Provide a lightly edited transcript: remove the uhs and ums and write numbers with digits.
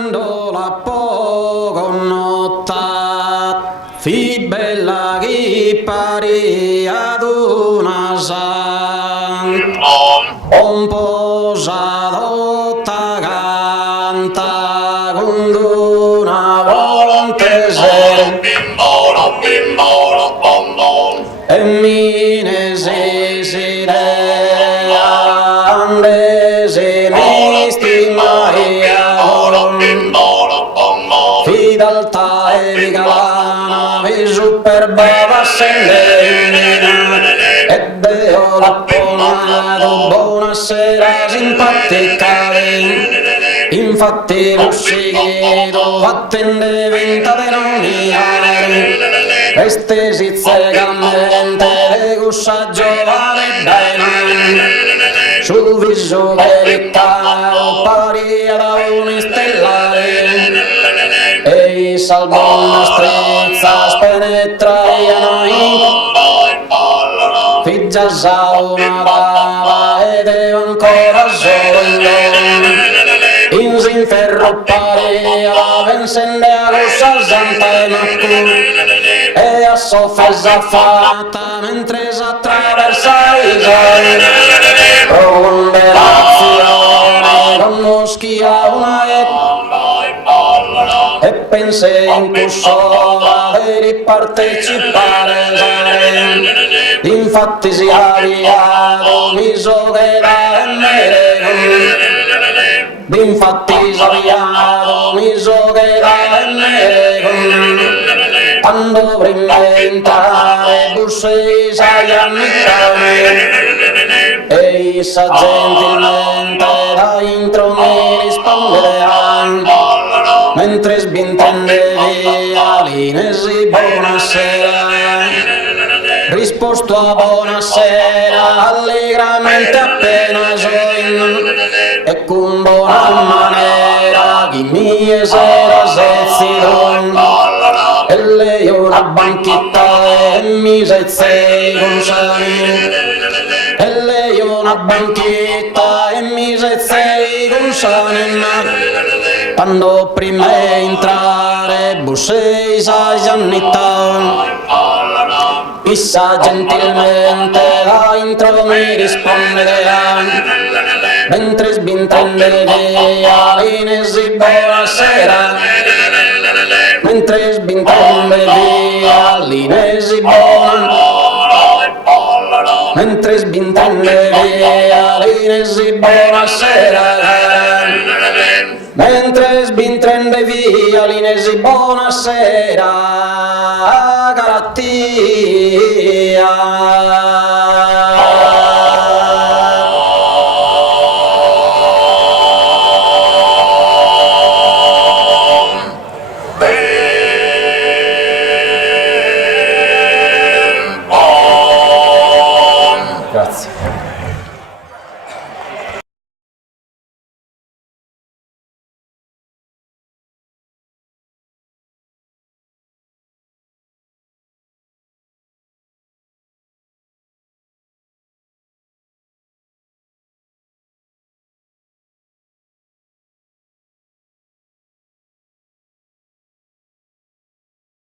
quando la poco notta fi bella che pari ad una san un po' sadotta canta con una volante se e mine si ande se mi stima fidaltà e vigalana vi super bava e deo la ponato buonasera simpatica infatti lo seguito attende venta de nominare queste sizzecamente le gussa giovane dai sul viso delicato pari da un stellare e salvona strezza spenetraiano figgia sauna dava ed è ancora solo in sinferro parea vencende a rossa santa e a soffesa fatta mentre s'attraversa i giorni pronde l'azione con moschia una e pensé in cussora di ripartecipare infatti si avviato miso che da infatti si avviato miso che da quando prima entrare bussei sai e sa gentilmente da intro mi risponde mentre sbintende via l'inesi buonasera risposto a buonasera allegramente appena sono e con buona maniera chi mi sera sezzito e lei una banchetta e mi sezzei con sani e lei una banchetta e mi sezzei con sani quando prima entrare bussei sai giannita issa gentilmente da intro mi risponderà mentre sbintende via l'inesi buonasera mentre sbintende via l'inesi mentre sbintende via l'inesi buonasera mentre sbintende via l'inesi buonasera